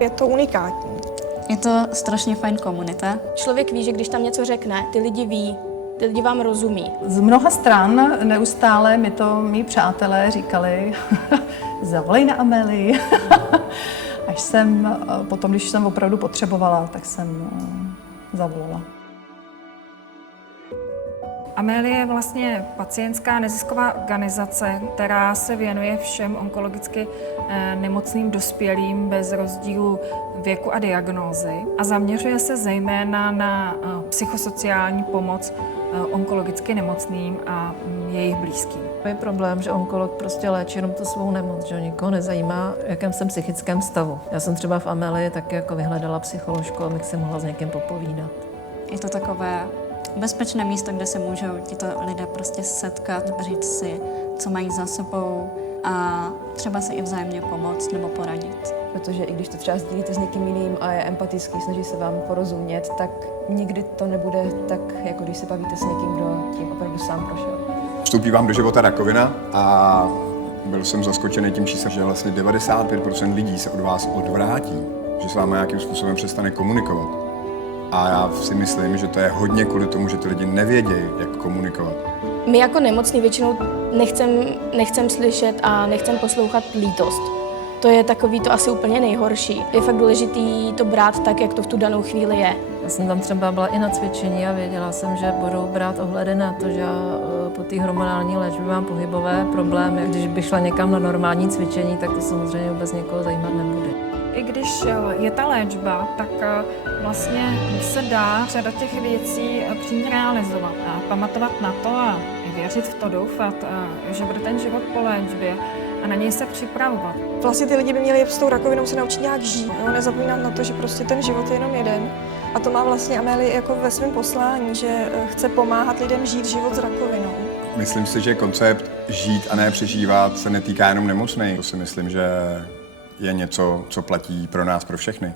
Je to unikátní. Je to strašně fajn komunita. Člověk ví, že když tam něco řekne, ty lidi ví, ty lidi vám rozumí. Z mnoha stran neustále mi to mý přátelé říkali, zavolej na Amélii. Až jsem potom, když jsem opravdu potřebovala, tak jsem zavolala. Amélie je vlastně pacientská nezisková organizace, která se věnuje všem onkologicky nemocným dospělým bez rozdílu věku a diagnózy a zaměřuje se zejména na psychosociální pomoc onkologicky nemocným a jejich blízkým. Je problém, že onkolog prostě léčí jenom tu svou nemoc, že nikoho nezajímá, v jakém jsem psychickém stavu. Já jsem třeba v Amélii taky jako vyhledala psycholožku, abych si mohla s někým popovídat. Je to takové bezpečné místo, kde se můžou tito lidé prostě setkat, říct si, co mají za sebou a třeba se i vzájemně pomoct nebo poradit. Protože i když to třeba sdílíte s někým jiným a je empatický, snaží se vám porozumět, tak nikdy to nebude tak, jako když se bavíte s někým, kdo tím opravdu sám prošel. Vstoupí vám do života rakovina a byl jsem zaskočený tím číslem, že vlastně 95% lidí se od vás odvrátí, že s vámi nějakým způsobem přestane komunikovat. A já si myslím, že to je hodně kvůli tomu, že ty lidi nevědějí, jak komunikovat. My jako nemocní většinou nechcem slyšet a nechcem poslouchat lítost. To je takový to asi úplně nejhorší. Je fakt důležitý to brát tak, jak to v tu danou chvíli je. Já jsem tam třeba byla i na cvičení a věděla jsem, že budou brát ohledy na to, že já po té hormonální léčbě mám pohybové problémy. Když bych šla někam na normální cvičení, tak to samozřejmě vůbec někoho zajímat nebude. I když je ta léčba, tak vlastně se dá řada těch věcí přímě realizovat a pamatovat na to a věřit v to, doufat, že bude ten život po léčbě a na něj se připravovat. Vlastně ty lidi by měli s tou rakovinou se naučit nějak žít. Jo? Nezapomínat na to, že prostě ten život je jenom jeden. A to má vlastně Amélie jako ve svém poslání, že chce pomáhat lidem žít život s rakovinou. Myslím si, že koncept žít a ne přežívat se netýká jenom nemocných. To si myslím, že je něco, co platí pro nás, pro všechny.